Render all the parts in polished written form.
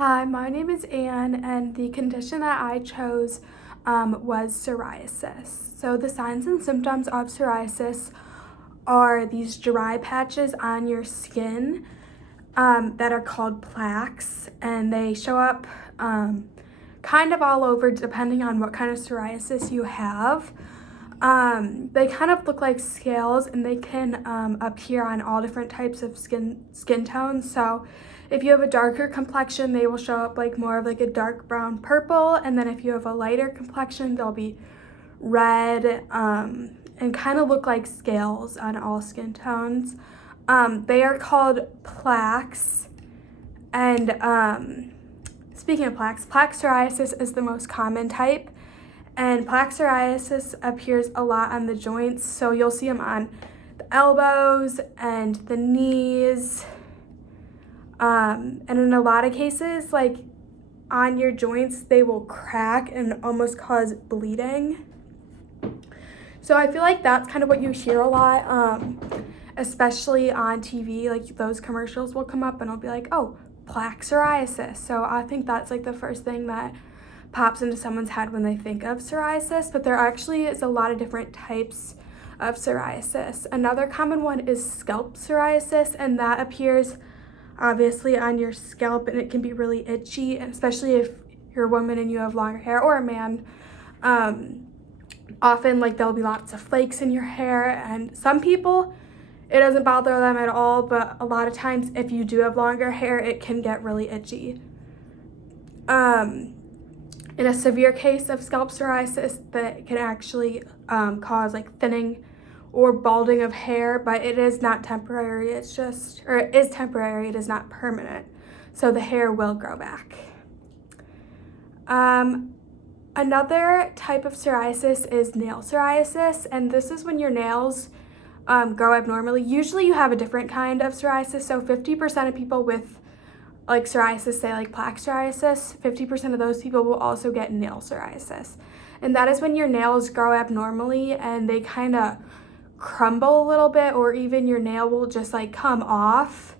Hi, my name is Anne, and the condition that I chose was psoriasis. So, the signs and symptoms of psoriasis are these dry patches on your skin that are called plaques, and they show up kind of all over depending on what kind of psoriasis you have. They kind of look like scales, and they can appear on all different types of skin tones. So if you have a darker complexion, they will show up like more of like a dark brown purple, and then if you have a lighter complexion, they'll be red and kind of look like scales on all skin tones. They are called plaques, and speaking of plaques, plaque psoriasis is the most common type. And plaque psoriasis appears a lot on the joints, so you'll see them on the elbows and the knees. And in a lot of cases, like on your joints, they will crack and almost cause bleeding. So I feel like that's kind of what you hear a lot, especially on TV. Like those commercials will come up and it'll be like, oh, plaque psoriasis. So I think that's like the first thing that pops into someone's head when they think of psoriasis, but there actually is a lot of different types of psoriasis. Another common one is scalp psoriasis, and that appears obviously on your scalp, and it can be really itchy, and especially if you're a woman and you have longer hair, or a man. Often like there'll be lots of flakes in your hair, and some people it doesn't bother them at all, but a lot of times if you do have longer hair, it can get really itchy. In a severe case of scalp psoriasis, that can actually cause like thinning or balding of hair, but it is not temporary. It is temporary. It is not permanent. So the hair will grow back. Another type of psoriasis is nail psoriasis, and this is when your nails grow abnormally. Usually you have a different kind of psoriasis, so 50% of people with like psoriasis, say like plaque psoriasis, 50% of those people will also get nail psoriasis. And that is when your nails grow abnormally and they kind of crumble a little bit, or even your nail will just like come off.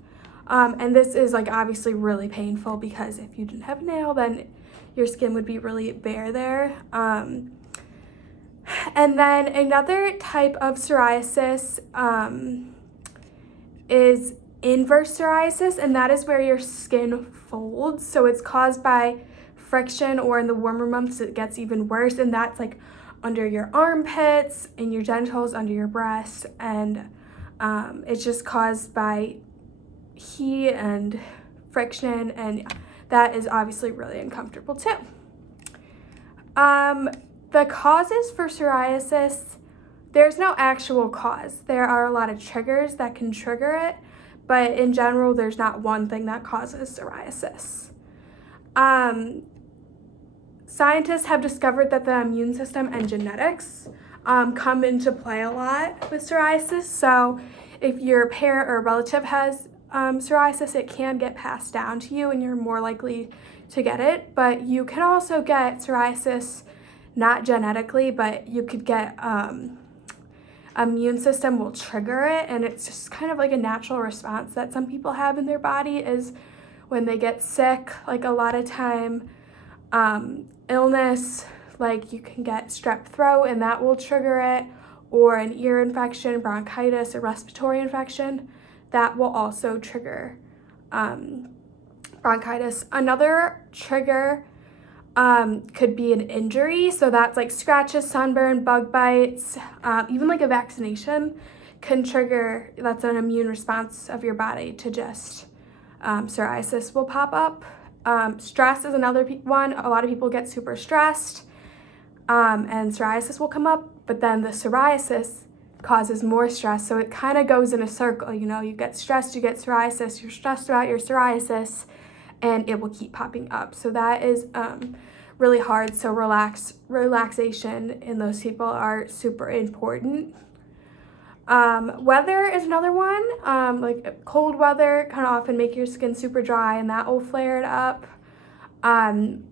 And this is like obviously really painful, because if you didn't have a nail, then your skin would be really bare there. And then another type of psoriasis is inverse psoriasis, and that is where your skin folds. So it's caused by friction, or in the warmer months it gets even worse, and that's like under your armpits, in your genitals, under your breasts, and it's just caused by heat and friction, and that is obviously really uncomfortable too. The causes for psoriasis, there's no actual cause. There are a lot of triggers that can trigger it, but in general, there's not one thing that causes psoriasis. Scientists have discovered that the immune system and genetics come into play a lot with psoriasis. So if your parent or relative has psoriasis, it can get passed down to you and you're more likely to get it. But you can also get psoriasis, not genetically, but you could get immune system will trigger it, and it's just kind of like a natural response that some people have in their body is when they get sick. Like a lot of time illness, like you can get strep throat and that will trigger it, or an ear infection, bronchitis, a respiratory infection, that will also trigger bronchitis. Another trigger could be an injury, so that's like scratches, sunburn, bug bites, even like a vaccination can trigger, that's an immune response of your body to just psoriasis will pop up. Stress is another one. A lot of people get super stressed and psoriasis will come up, but then the psoriasis causes more stress, so it kind of goes in a circle. You know, you get stressed, you get psoriasis, you're stressed about your psoriasis, and it will keep popping up. So that is really hard. So relaxation in those people are super important. Weather is another one. Like cold weather can often make your skin super dry, and that will flare it up.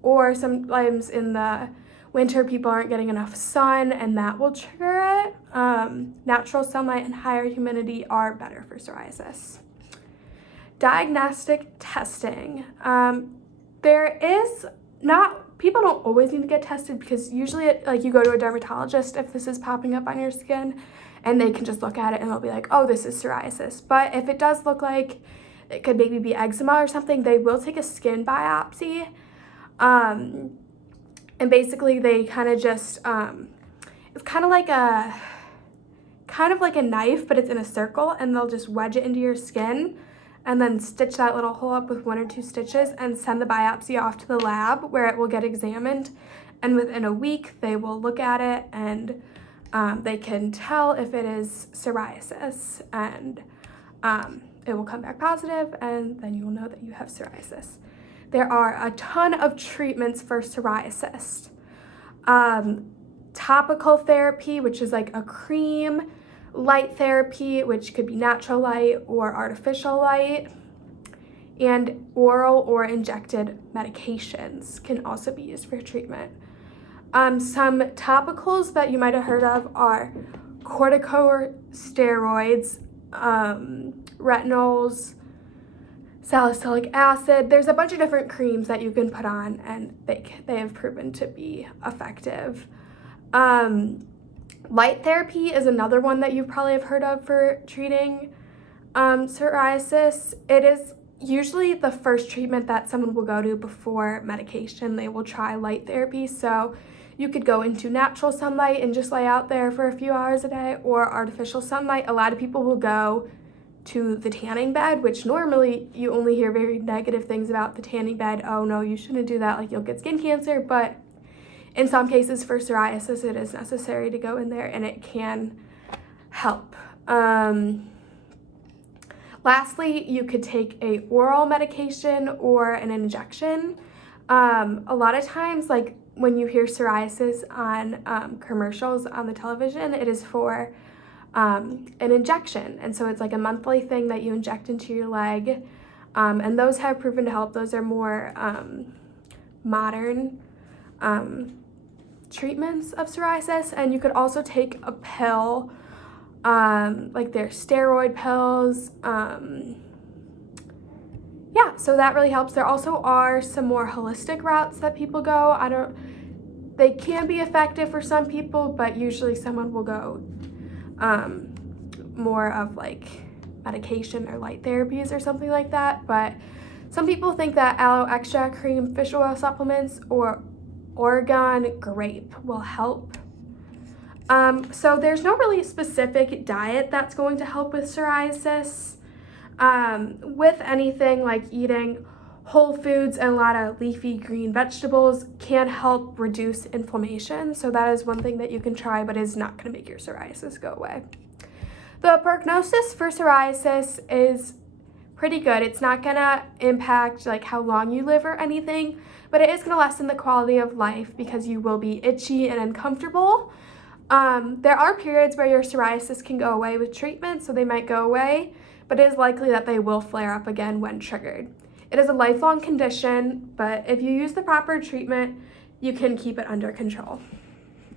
Or sometimes in the winter, people aren't getting enough sun, and that will trigger it. Natural sunlight and higher humidity are better for psoriasis. Diagnostic testing. There is not, people don't always need to get tested because usually like you go to a dermatologist if this is popping up on your skin and they can just look at it and they'll be like, oh, this is psoriasis. But if it does look like it could maybe be eczema or something, they will take a skin biopsy. And basically they kind of just, it's kind of like a knife, but it's in a circle, and they'll just wedge it into your skin and then stitch that little hole up with 1 or 2 stitches and send the biopsy off to the lab where it will get examined. And within a week, they will look at it and they can tell if it is psoriasis, and it will come back positive, and then you will know that you have psoriasis. There are a ton of treatments for psoriasis. Topical therapy, which is like a cream, light therapy, which could be natural light or artificial light, and oral or injected medications can also be used for treatment. Some topicals that you might have heard of are corticosteroids, retinols, salicylic acid. There's a bunch of different creams that you can put on, and they have proven to be effective. Light therapy is another one that you probably have heard of for treating psoriasis. It is usually the first treatment that someone will go to before medication. They will try light therapy, so you could go into natural sunlight and just lay out there for a few hours a day, or artificial sunlight. A lot of people will go to the tanning bed, which normally you only hear very negative things about the tanning bed. Oh no, you shouldn't do that, like you'll get skin cancer. But in some cases for psoriasis, it is necessary to go in there, and it can help. Lastly, you could take a oral medication or an injection. A lot of times, like when you hear psoriasis on commercials on the television, it is for an injection. And so it's like a monthly thing that you inject into your leg. And those have proven to help. Those are more modern treatments of psoriasis. And you could also take a pill, like there's steroid pills. Yeah, so that really helps. There also are some more holistic routes that people go. They can be effective for some people, but usually someone will go more of like medication or light therapies or something like that. But some people think that aloe extra cream, fish oil supplements, or Oregon grape will help. So there's no really specific diet that's going to help with psoriasis. With anything like eating whole foods and a lot of leafy green vegetables can help reduce inflammation. So that is one thing that you can try, but is not going to make your psoriasis go away. The prognosis for psoriasis is pretty good. It's not going to impact like how long you live or anything, but it is going to lessen the quality of life because you will be itchy and uncomfortable. There are periods where your psoriasis can go away with treatment, so they might go away, but it is likely that they will flare up again when triggered. It is a lifelong condition, but if you use the proper treatment, you can keep it under control.